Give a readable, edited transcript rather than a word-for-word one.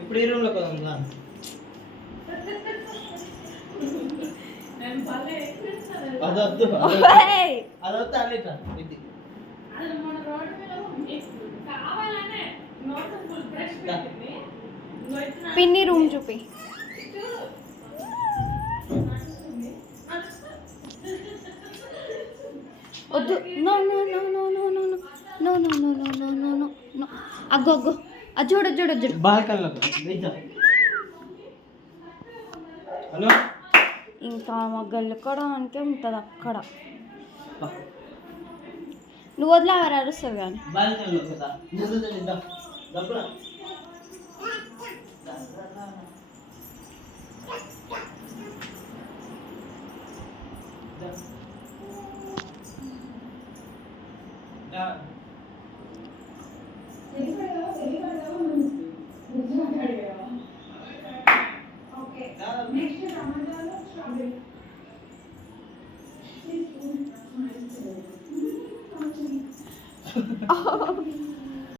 ఇప్పుడు ఈ రూమ్లో కదా అదొద్దు అదొద్దు అన్నిట ఇది పిన్ని రూమ్ చూపి. వద్దు. No no no no no no no no no no no no no no. అగ్గో అగ్గో అది చూడు చూడు చూడు. బాల్కనీలో హలో ఇంకా గెలుకోవడానికే ఉంటుంది అక్కడ. నువ్వు వదిలేవారు అరుస్తుంది కానీ. బాల్కనీలో కదా డబ్బులా